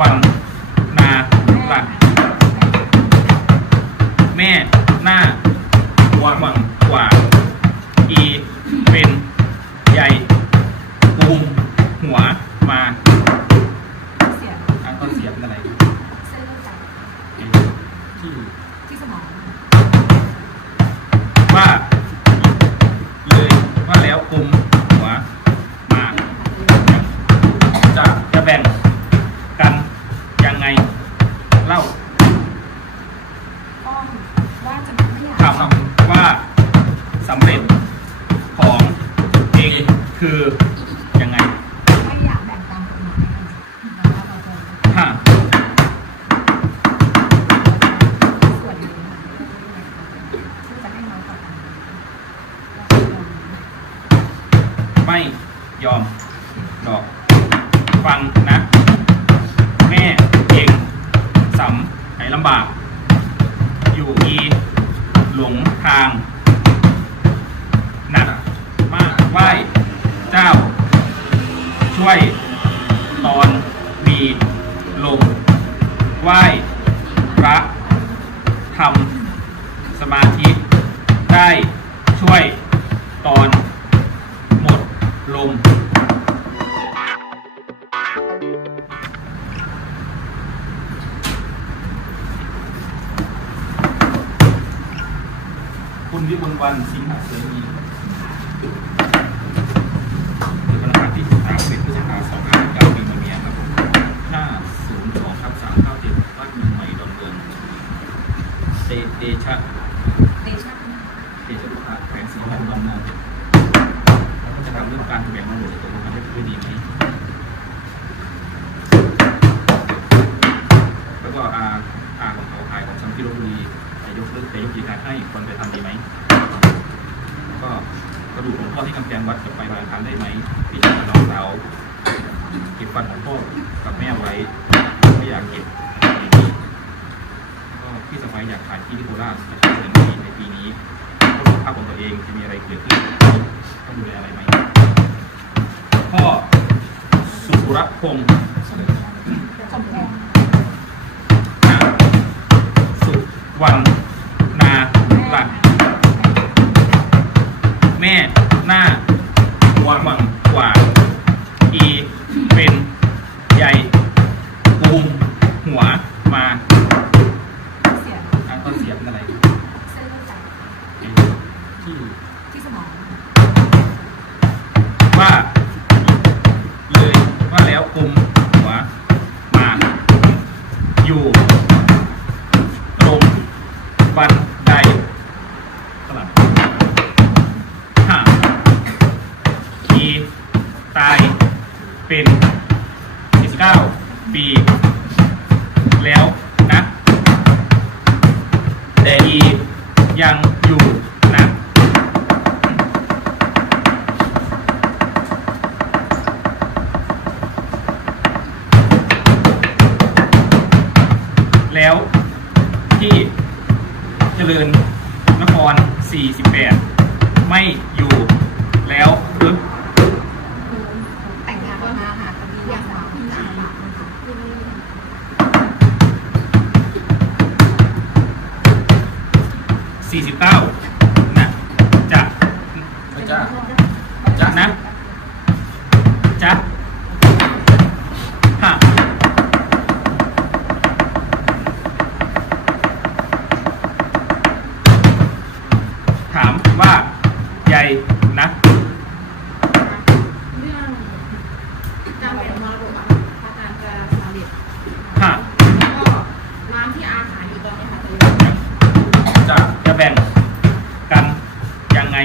วันนาหลักแม่หน้าหวังกว่า อีเป็นใหญ่กุมหัวมาเสียอะต้นเสียเป็นอะไรเส้นเลือดแตกที่ที่สมอง คือยังไงไม่อยากแบ่งตามกฎหมายนะคะเราจะถ้าส่วนหนึ่งที่จะให้น้อยกว่ากันไม่ยอมดอก ฟังนะ แม่เองสำไหนลำบาก วันสิงหาเสนีเป็นวันอังคารที่31พฤษภาคม2559ปีมะเมียครับผม502ทับ397วัดเมืองใหม่ดอนเมืองเดเดชะเดชะเดชะพุทธะแขวงศรีลมดอนเมืองแล้วก็จะทำเรื่องการแบ่งมรดกตกลงกันได้ด้วยดีไหมแล้วก็อาอาของเขาขายของซัมพิโรบุรีจะยกเลิกจะยกกีการให้คนไปทำดีไหม กระดูกของพ่อที่กำแพงวัดจะไปวางทานได้ไหมพี่ชายกับน้องสาวเก็บฟันของพ่อกับแม่ไว้ไม่อยากเก็บก็พี่สะพ้ายอยากขายที่ที่โคราชจะขายในปีในปีนี้ก็สุขภาพของตัวเองจะมีอะไรเกิดขึ้นต้องดูแลอะไรไหมพ่อสุรพงษ์สมพงษ์นะสุวรรณ อยู่ ตรงบันไดสลับห้าทีตายเป็น49ปี แล้วนะแต่อียังอยู่ Sitaw. ไง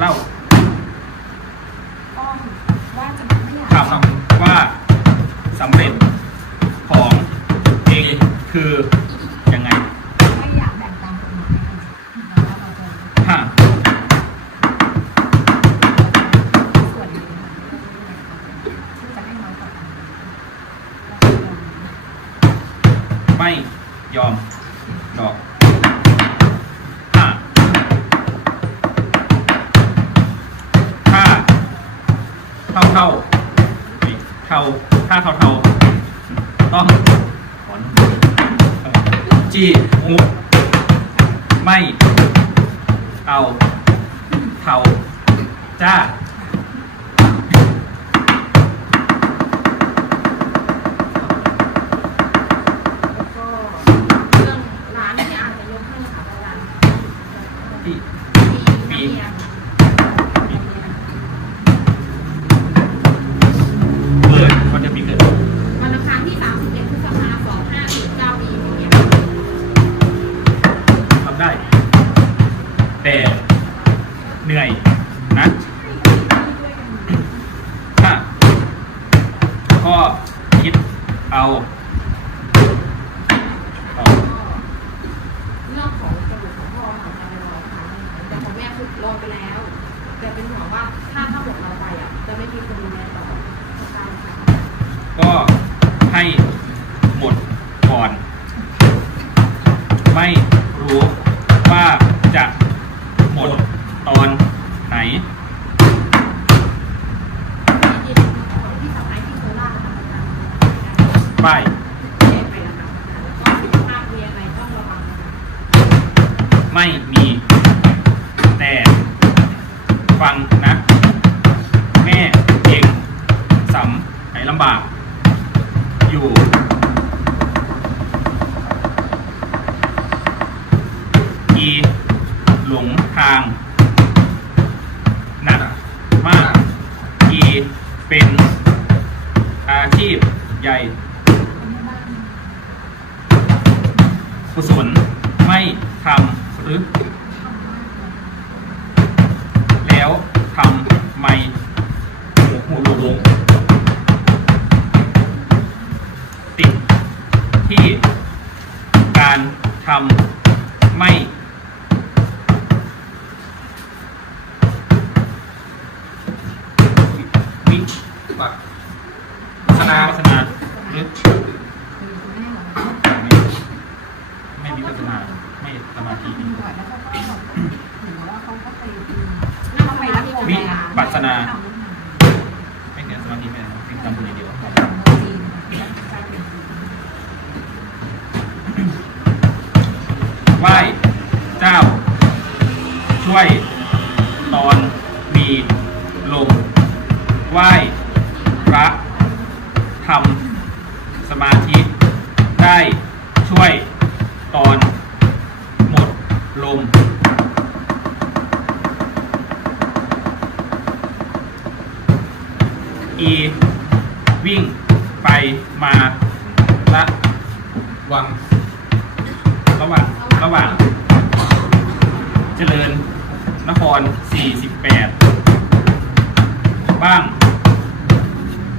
เล่าอ้อมว่าจะไม่อยากถามว่าสำเร็จของเองคือยังไงไม่อยากแบ่งตามกฎหมายนะคะเราจะฮะส่วนหนึ่งที่จะให้น้อยกว่ากันไม่ยอมดอกาเท่าเฮ้ยเท่าถ้าเท่าเท่าตต้องขอนุ่มจีมุดไม่เอาเทาจ้าแล้วก็เรื่องร้านที่อาจจะยกให้ค่ะอาจารย์ที่ปีน้ำเมียเข้อคิดเอาเอาเรื่องของกระดูกของพ่อของอาจารย์รอค่ะแต่ของแม่คือรอไปแล้ว แต่เป็นห่วงว่าถ้าถ้าหมดเราไปอะจะไม่มีคนดูแลต่ออาจารย์ค่ะก็ให้หมดก่อน ไม่ ฟังนะ แม่เองสำไหนลำบาก อยู่ อีหลงทางหนักมากอีเป็นอาชีพใหญ่กุศลไม่ทำหรือ แล้วทำไมหูหลงติดที่การทำไม่วิปัสนาพัฒนาหรือ ไม่มีพัฒนา ไม่สมาธิ แล้วเขาก็เหมือนกับว่าเขาก็ไป นั่งไปรับที่ วิปัสนา ไม่เหนือสมาธิไม่ได้ติดจำบุญอย่างเดียวไหว้เจ้า ช่วย ตอนมีลมไหว้พระทำสมาธิ ได้ช่วยตอนหมดลม อีวิ่งไปมาละวัง ระหว่างระหว่าง เจริญนคร 48 บ้าง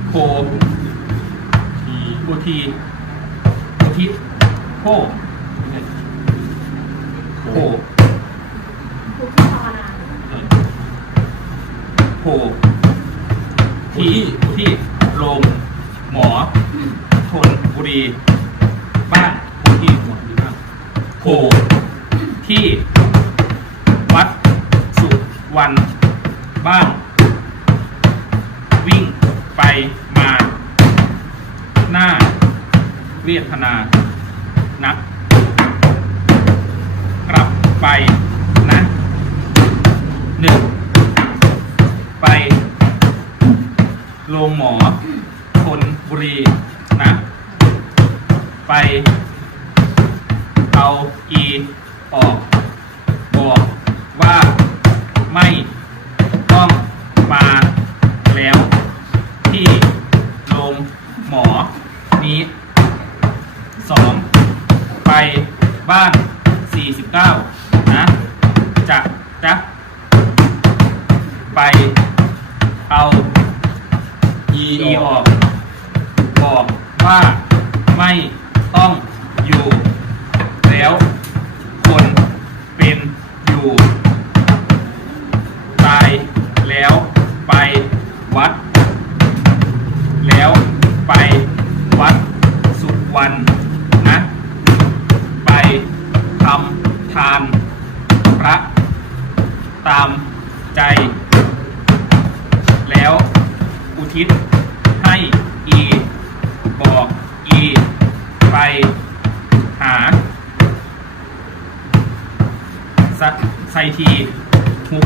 โคทีโคทีโคทิโคโคคุกที่ภาวนาเออโค ที่ที่โรงหมอทนบุรี บ้านที่หมดหรือบ้านโคที่วัดสุวรรณบ้างวิ่งไปมา หน้า เวทนา นัก กลับไป รงหมอทนบุรีนะ ไปเอาอีออกบอกีอีออก บอกว่าไม่ต้องอยู่ แล้วคนเป็นอยู่ ตายแล้วไปวัด แล้วไปวัดสุวรรณนะ ไปทำทานพระตามใจ แล้วอุทิศ ไปหาไซทีฮุก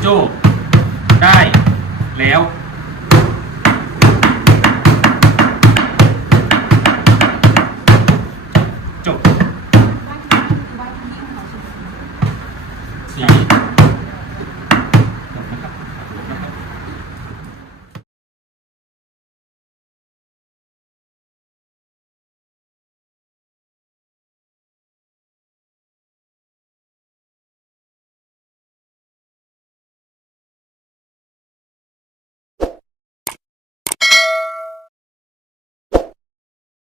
โจได้แล้ว